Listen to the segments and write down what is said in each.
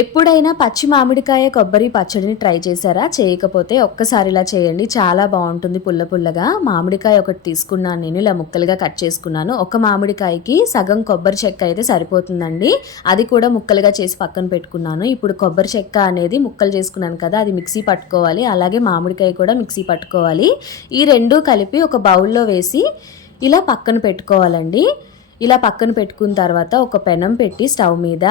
ఎప్పుడైనా పచ్చి మామిడికాయ కొబ్బరి పచ్చడిని ట్రై చేశారా? చేయకపోతే ఒక్కసారి ఇలా చేయండి. చాలా బావుంటుంది పుల్ల పుల్లగా. మామిడికాయ ఒకటి తీసుకున్నాను నేను. ఇలా ముక్కలుగా కట్ చేసుకున్నాను. ఒక మామిడికాయకి సగం కొబ్బరి చెక్క అయితే సరిపోతుందండి. అది కూడా ముక్కలుగా చేసి పక్కన పెట్టుకున్నాను. ఇప్పుడు కొబ్బరి చెక్క అనేది ముక్కలు చేసుకున్నాను కదా, అది మిక్సీ పట్టుకోవాలి. అలాగే మామిడికాయ కూడా మిక్సీ పట్టుకోవాలి. ఈ రెండూ కలిపి ఒక బౌల్లో వేసి ఇలా పక్కన పెట్టుకోవాలండి. ఇలా పక్కన పెట్టుకున్న తర్వాత ఒక పెనం పెట్టి స్టవ్ మీద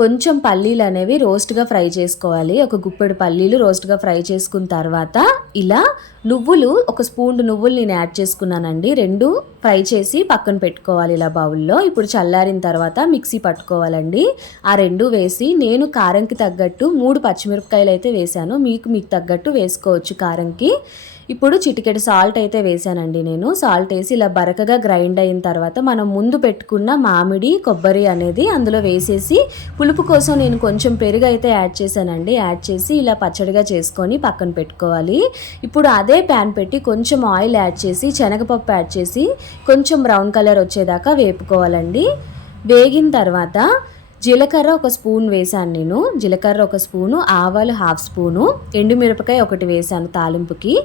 కొంచెం పల్లీలు అనేవి రోస్ట్గా ఫ్రై చేసుకోవాలి. ఒక గుప్పెడు పల్లీలు రోస్ట్గా ఫ్రై చేసుకున్న తర్వాత ఇలా నువ్వులు ఒక స్పూన్ నువ్వులు నేను యాడ్ చేసుకున్నానండి. రెండు ఫ్రై చేసి పక్కన పెట్టుకోవాలి ఇలా బౌల్లో. ఇప్పుడు చల్లారిన తర్వాత మిక్సీ పట్టుకోవాలండి. ఆ రెండు వేసి నేను కారంకి తగ్గట్టు 3 పచ్చిమిరపకాయలు అయితే వేసాను. మీకు తగ్గట్టు వేసుకోవచ్చు కారంకి. ఇప్పుడు చిటికెడు సాల్ట్ అయితే వేసానండి నేను. సాల్ట్ వేసి ఇలా బరకగా గ్రైండ్ అయిన తర్వాత మనం ముందు పెట్టుకున్న మామిడి కొబ్బరి అనేది అందులో వేసేసి పులుపు కోసం నేను కొంచెం పెరుగు అయితే యాడ్ చేశానండి. యాడ్ చేసి ఇలా పచ్చడిగా చేసుకొని పక్కన పెట్టుకోవాలి. ఇప్పుడు అదే ప్యాన్ పెట్టి కొంచెం ఆయిల్ యాడ్ చేసి శనగపప్పు యాడ్ చేసి కొంచెం బ్రౌన్ కలర్ వచ్చేదాకా వేపుకోవాలండి. వేగిన తర్వాత జీలకర్ర ఒక స్పూన్ వేసాను నేను. జీలకర్ర ఒక స్పూను, ఆవాలు హాఫ్ స్పూను, ఎండుమిరపకాయ ఒకటి వేసాను తాలింపుకి.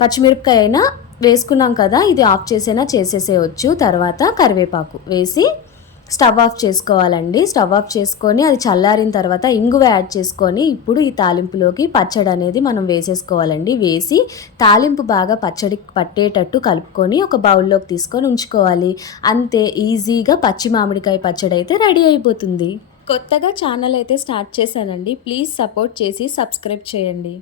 పచ్చిమిరపకాయ అయినా వేసుకున్నాం కదా, ఇది ఆఫ్ చేసైనా చేసేసేయచ్చు. తర్వాత కరివేపాకు వేసి స్టవ్ ఆఫ్ చేసుకోవాలండి. స్టవ్ ఆఫ్ చేసుకొని అది చల్లారిన తర్వాత ఇంగువ యాడ్ చేసుకొని ఇప్పుడు ఈ తాలింపులోకి పచ్చడి అనేది మనం వేసేసుకోవాలండి. వేసి తాలింపు బాగా పచ్చడి పట్టేటట్టు కలుపుకొని ఒక బౌల్లోకి తీసుకొని ఉంచుకోవాలి. అంతే, ఈజీగా పచ్చి మామిడికాయ పచ్చడి అయితే రెడీ అయిపోతుంది. కొత్తగా ఛానల్ అయితే స్టార్ట్ చేశానండి. ప్లీజ్ సపోర్ట్ చేసి సబ్స్క్రైబ్ చేయండి.